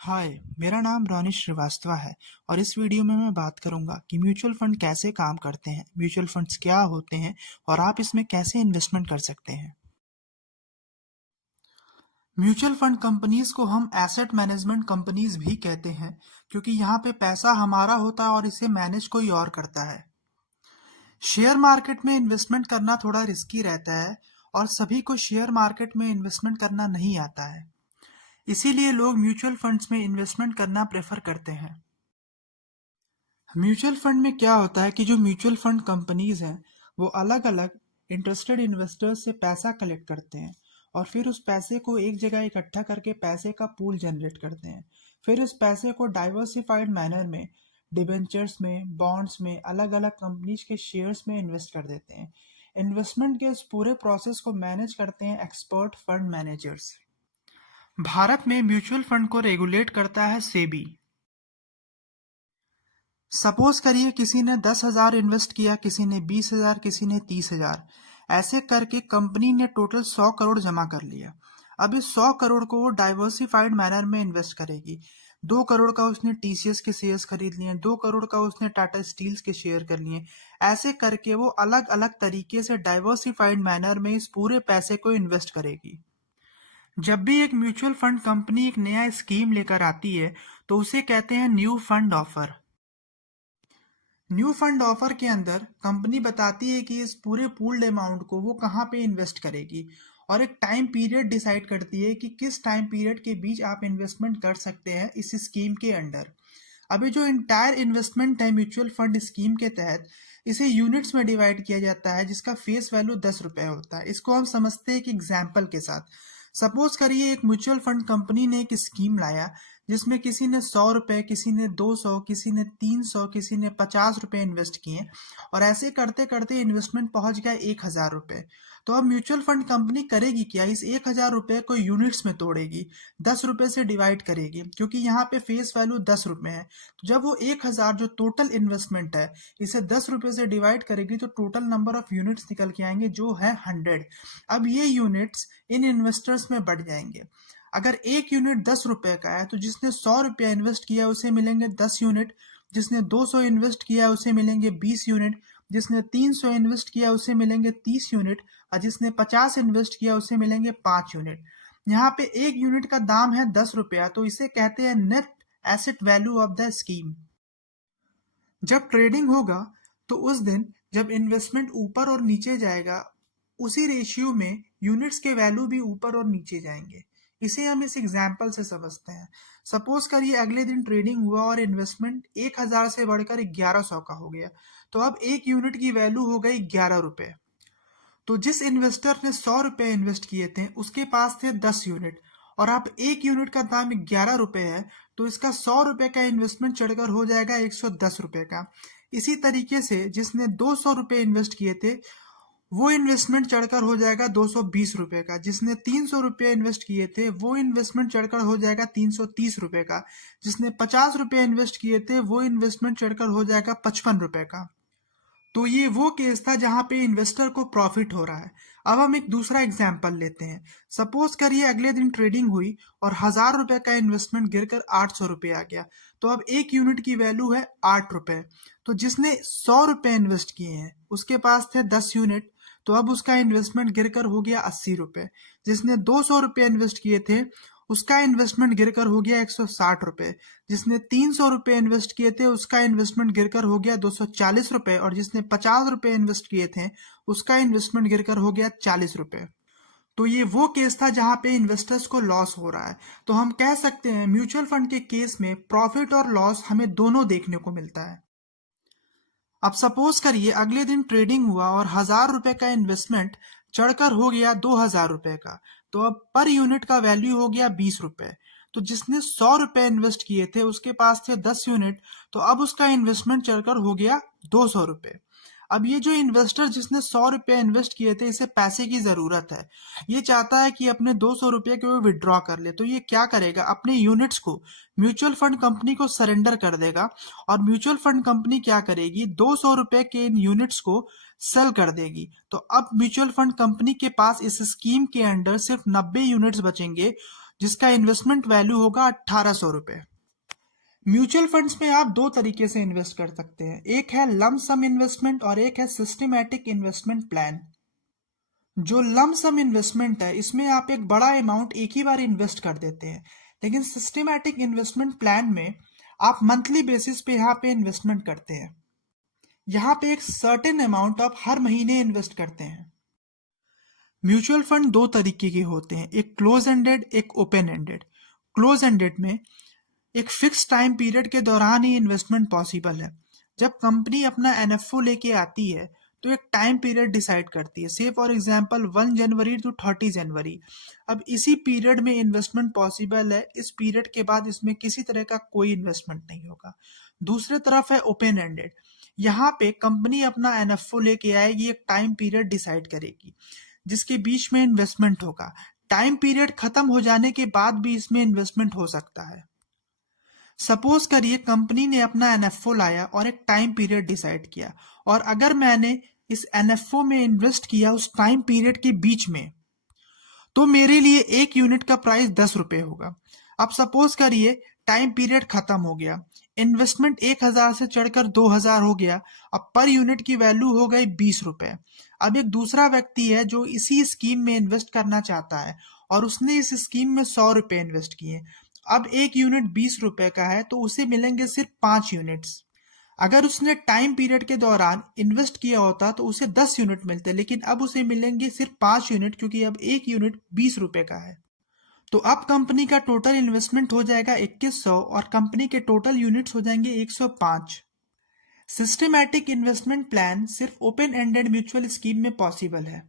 हाय, मेरा नाम रोनिश श्रीवास्तव है और इस वीडियो में मैं बात करूंगा कि म्यूचुअल फंड कैसे काम करते हैं, म्यूचुअल फंड्स क्या होते हैं और आप इसमें कैसे इन्वेस्टमेंट कर सकते हैं। म्यूचुअल फंड कंपनीज को हम एसेट मैनेजमेंट कंपनीज भी कहते हैं क्योंकि यहाँ पे पैसा हमारा होता है और इसे मैनेज कोई और करता है। शेयर मार्केट में इन्वेस्टमेंट करना थोड़ा रिस्की रहता है और सभी को शेयर मार्केट में इन्वेस्टमेंट करना नहीं आता है, इसीलिए लोग म्यूचुअल फंड्स में इन्वेस्टमेंट करना प्रेफर करते हैं। म्यूचुअल फंड में क्या होता है कि जो म्यूचुअल फंड कंपनीज हैं वो अलग अलग इंटरेस्टेड इन्वेस्टर्स से पैसा कलेक्ट करते हैं और फिर उस पैसे को एक जगह इकट्ठा करके पैसे का पूल जनरेट करते हैं। फिर उस पैसे को डाइवर्सिफाइड मैनर में डिबेंचर्स में, बॉन्ड्स में, अलग अलग कंपनीज के शेयर्स में इन्वेस्ट कर देते हैं। इन्वेस्टमेंट के इस पूरे प्रोसेस को मैनेज करते हैं एक्सपर्ट फंड मैनेजर्स। भारत में म्यूचुअल फंड को रेगुलेट करता है सेबी। सपोज करिए किसी ने 10,000 इन्वेस्ट किया, किसी ने 20,000, किसी ने 30,000। ऐसे करके कंपनी ने टोटल 100 करोड़ जमा कर लिया। अब इस 100 करोड़ को वो डाइवर्सिफाइड मैनर में इन्वेस्ट करेगी। 2 करोड़ का उसने टीसीएस के शेयर्स खरीद लिए, 2 करोड़ का उसने टाटा स्टील्स के शेयर कर लिए। ऐसे करके वो अलग अलग तरीके से डाइवर्सिफाइड मैनर में इस पूरे पैसे को इन्वेस्ट करेगी। जब भी एक म्यूचुअल फंड कंपनी एक नया स्कीम लेकर आती है तो उसे कहते हैं new fund offer. New fund offer के अंदर कंपनी बताती है कि इस पूरे पूल्ड अमाउंट को वो कहाँ पे इन्वेस्ट करेगी और एक टाइम पीरियड डिसाइड करती है कि किस टाइम पीरियड के बीच आप इन्वेस्टमेंट कर सकते हैं इस स्कीम के अंडर। अभी जो इंटायर इन्वेस्टमेंट है म्यूचुअल फंड स्कीम के तहत, इसे यूनिट्स में डिवाइड किया जाता है जिसका फेस वैल्यू 10 रुपए होता है। इसको हम समझते हैं कि एग्जाम्पल के साथ। सपोज करिए एक म्यूचुअल फंड कंपनी ने एक स्कीम लाया जिसमें किसी ने 100 रुपए, किसी ने 200, किसी ने 300, किसी ने 50 रुपए इन्वेस्ट किए और ऐसे करते करते इन्वेस्टमेंट पहुंच गया 1,000 रुपए। तो अब म्यूचुअल फंड कंपनी करेगी क्या, इस 1,000 रुपए को यूनिट्स में तोड़ेगी, 10 रुपए से डिवाइड करेगी क्योंकि यहाँ पे फेस वैल्यू 10 रुपए है। तो जब वो 1,000 जो टोटल इन्वेस्टमेंट है इसे 10 रुपए से डिवाइड करेगी तो टोटल नंबर ऑफ यूनिट्स निकल के आएंगे जो है 100। अब ये यूनिट्स इन इन्वेस्टर्स में बढ़ जाएंगे। अगर एक यूनिट 10 रुपए का है तो जिसने 100 रुपया इन्वेस्ट किया है उसे मिलेंगे 10 यूनिट, जिसने 200 इन्वेस्ट किया है उसे मिलेंगे 20 यूनिट, जिसने 300 इन्वेस्ट किया उसे मिलेंगे 30 यूनिट और जिसने 50 इन्वेस्ट किया उसे मिलेंगे 5 यूनिट। यहाँ पे एक यूनिट का दाम है 10 रुपया, तो इसे कहते हैं net asset value of the scheme. जब ट्रेडिंग होगा तो उस दिन जब इन्वेस्टमेंट ऊपर और नीचे जाएगा उसी रेशियो में यूनिट्स के वैल्यू भी ऊपर और नीचे जाएंगे। इसे हम इस एग्जाम्पल से समझते हैं। सपोज करिए अगले दिन ट्रेडिंग हुआ और इन्वेस्टमेंट 1,000 से बढ़कर 1,100 का हो गया, तो अब एक यूनिट की वैल्यू हो गई 11 रुपए। तो जिस इन्वेस्टर ने 100 रुपए इन्वेस्ट किए थे उसके पास थे 10 यूनिट और अब एक यूनिट का दाम 11 रुपए है, तो इसका 100 रुपए का इन्वेस्टमेंट चढ़कर हो जाएगा 110 रुपए का। इसी तरीके से जिसने 200 रुपए इन्वेस्ट किए थे वो इन्वेस्टमेंट चढ़कर हो जाएगा 220 रुपए का। जिसने 300 रुपये इन्वेस्ट किए थे वो इन्वेस्टमेंट चढ़कर हो जाएगा 330 रुपए का। जिसने 50 रुपये इन्वेस्ट किए थे वो इन्वेस्टमेंट चढ़कर हो जाएगा 55 रुपए का। तो ये वो केस था जहां पे इन्वेस्टर को प्रॉफिट हो रहा है। अब हम एक दूसरा एग्जाम्पल लेते हैं। सपोज करिए अगले दिन ट्रेडिंग हुई और 1,000 रुपए का इन्वेस्टमेंट गिरकर 800 रुपये आ गया, तो अब एक यूनिट की वैल्यू है 8 रुपए। तो जिसने 100 रुपए इन्वेस्ट किए हैं उसके पास थे 10 यूनिट, तो अब उसका इन्वेस्टमेंट गिरकर हो गया 80 रुपए। जिसने 200 रुपये इन्वेस्ट किए थे उसका इन्वेस्टमेंट गिरकर हो गया 160 रुपए। जिसने 300 रुपये इन्वेस्ट किए थे उसका इन्वेस्टमेंट गिरकर हो गया 240 रुपए और जिसने 50 रुपये इन्वेस्ट किए थे उसका इन्वेस्टमेंट गिरकर हो गया 40 रुपए। तो ये वो केस था जहां पे इन्वेस्टर्स को लॉस हो रहा है। तो हम कह सकते हैं म्यूचुअल फंड के केस में प्रॉफिट और लॉस हमें दोनों देखने को मिलता है। अब सपोज करिए अगले दिन ट्रेडिंग हुआ और 1,000 रुपए का इन्वेस्टमेंट चढ़कर हो गया 2,000 रुपए का, तो अब पर यूनिट का वैल्यू हो गया 20 रुपए। तो जिसने 100 रुपए इन्वेस्ट किए थे उसके पास थे 10 यूनिट, तो अब उसका इन्वेस्टमेंट चढ़कर हो गया 200 रुपए। अब ये जो इन्वेस्टर जिसने 100 रुपये इन्वेस्ट किए थे इसे पैसे की जरूरत है, ये चाहता है कि अपने 200 रुपये को वो विड्रॉ कर ले, तो ये क्या करेगा, अपने यूनिट्स को म्यूचुअल फंड कंपनी को सरेंडर कर देगा और म्यूचुअल फंड कंपनी क्या करेगी, 200 रुपये के इन यूनिट्स को सेल कर देगी। तो अब म्यूचुअल फंड कंपनी के पास इस स्कीम के अंडर सिर्फ 90 यूनिट्स बचेंगे जिसका इन्वेस्टमेंट वैल्यू होगा 1800 रुपये। म्यूचुअल फंड्स में आप दो तरीके से इन्वेस्ट कर सकते हैं, एक है लम सम इन्वेस्टमेंट और एक है सिस्टमैटिक इन्वेस्टमेंट प्लान। जो लम सम इन्वेस्टमेंट है इसमें आप एक बड़ा अमाउंट एक ही बार इन्वेस्ट कर देते हैं, लेकिन सिस्टमैटिक इन्वेस्टमेंट प्लान में आप मंथली बेसिस पे यहाँ पे इन्वेस्टमेंट करते हैं। यहाँ पे एक सर्टेन अमाउंट आप हर महीने इन्वेस्ट करते हैं। म्यूचुअल फंड दो तरीके के होते हैं, एक क्लोज एंडेड, एक ओपन एंडेड। क्लोज एंडेड में एक फिक्स टाइम पीरियड के दौरान ही इन्वेस्टमेंट पॉसिबल है। जब कंपनी अपना एनएफओ लेके आती है तो एक टाइम पीरियड डिसाइड करती है, से फॉर एग्जांपल 1 जनवरी टू 30 जनवरी। अब इसी पीरियड में इन्वेस्टमेंट पॉसिबल है, इस पीरियड के बाद इसमें किसी तरह का कोई इन्वेस्टमेंट नहीं होगा। दूसरी तरफ है ओपन एंडेड, यहाँ पे कंपनी अपना एनएफओ लेके आएगी, एक टाइम पीरियड डिसाइड करेगी जिसके बीच में इन्वेस्टमेंट होगा। टाइम पीरियड खत्म हो जाने के बाद भी इसमें इन्वेस्टमेंट हो सकता है। सपोज करिए कंपनी ने अपना एनएफओ लाया और एक टाइम पीरियड डिसाइड किया, और अगर मैंने इस एनएफओ में इन्वेस्ट किया उस टाइम पीरियड के बीच में, तो मेरे लिए एक यूनिट का प्राइस 10 रुपये होगा। अब सपोज करिए टाइम पीरियड खत्म हो गया, इन्वेस्टमेंट 1000 से चढ़कर 2000 हो गया, अब पर यूनिट की वैल्यू हो गई 20 रुपये। अब एक दूसरा व्यक्ति है जो इसी स्कीम में इन्वेस्ट करना चाहता है और उसने इस स्कीम में 100 रुपये इन्वेस्ट किए। अब एक यूनिट 20 रुपए का है तो उसे मिलेंगे सिर्फ 5 यूनिट्स। अगर उसने टाइम पीरियड के दौरान इन्वेस्ट किया होता तो उसे 10 यूनिट मिलते, लेकिन अब उसे मिलेंगे सिर्फ 5 यूनिट, क्योंकि अब एक यूनिट 20 रुपए का है। तो अब कंपनी का टोटल इन्वेस्टमेंट हो जाएगा 2100 और कंपनी के टोटल यूनिट्स हो जाएंगे 105। सिस्टमैटिक इन्वेस्टमेंट प्लान सिर्फ ओपन एंडेड म्यूचुअल स्कीम में पॉसिबल है।